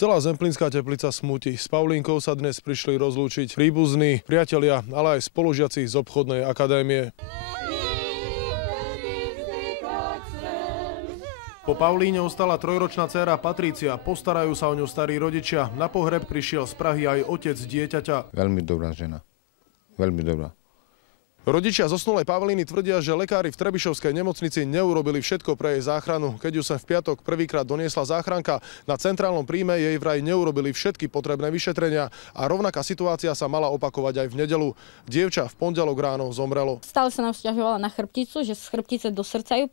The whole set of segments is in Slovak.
Celá zemplínská teplica smúti. S Paulínkou sa dnes prišli rozlúčiť príbuzní, priatelia, ale aj spolužiaci z obchodnej akadémie. Po Paulíne ostala trojročná dcéra Patrícia. Postarajú sa o ňu starí rodičia. Na pohreb prišiel z Prahy aj otec dieťaťa. Veľmi dobrá žena. Veľmi dobrá. Rodičia zosnulej Pavlíny tvrdia, že lekári v Trebišovskej nemocnici neurobili všetko pre jej záchranu. Keď ju sem v piatok prvýkrát doniesla záchranka, na centrálnom príjme jej vraj neurobili všetky potrebné vyšetrenia a rovnaká situácia sa mala opakovať aj v nedeľu. Dievča v pondelok ráno zomrelo. Stále sa nám sťažovala na chrbticu, že z chrbtice do srdca ju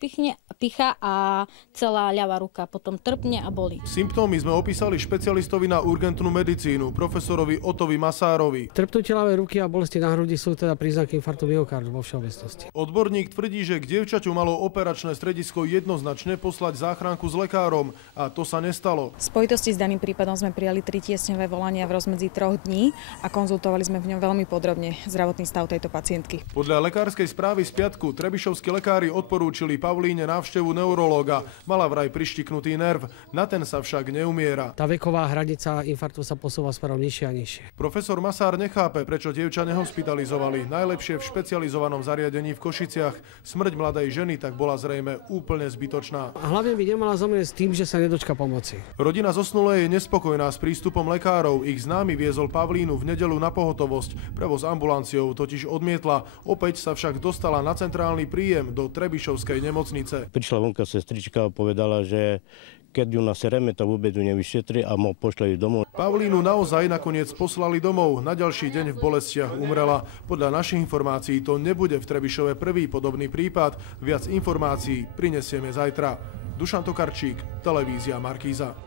picha a celá ľavá ruka potom trpne a bolí. Symptómy sme opísali špecialistovi na urgentnú medicínu, profesorovi Otovi Masárovi. Trpnutie ľavej ruky a bolesti na hrudi sú teda príznaky infarktu myokardu vo všeobecnosti. Odborník tvrdí, že k dievčaťu malo operačné stredisko jednoznačne poslať záchranku s lekárom a to sa nestalo. V spojitosti s daným prípadom sme prijali 3 tiesňové volania v rozmedzi 3 dní a konzultovali sme v ňom veľmi podrobne zdravotný stav tejto pacientky. Podľa lekárskej správy z piatku trebišovskí lekári odporúčili Pavlíne návštevu neurológa. Mala vraj prištiknutý nerv, na ten sa však neumiera. Tá veková hranica infarktu sa posúva smerom nižšie a nižšie. Profesor Masár nechápe, prečo dievča nehospitalizovali. Najlepšie v špecializovanom zariadení v Košiciach. Smrť mladej ženy tak bola zrejme úplne zbytočná. A hlavne by nemala zomrieť s tým, že sa nedočka pomoci. Rodina zosnulej je nespokojná s prístupom lekárov. Ich známy viezol Pavlínu v nedeľu na pohotovosť. Prevoz ambulanciou totiž odmietla. Opäť sa však dostala na centrálny príjem do Trebišovskej nemocnice. Prišla vonka sestrička a povedala, že keď ju nasereme, to vôbec ju nevyšetri a pošle ju domov. Pavlínu naozaj nakoniec poslali domov. Na ďalší deň v bolestiach umrela. Podľa našich informácií to nebude v Trebišove prvý podobný prípad. Viac informácií prinesieme zajtra. Dušan Tokarčík, televízia Markíza.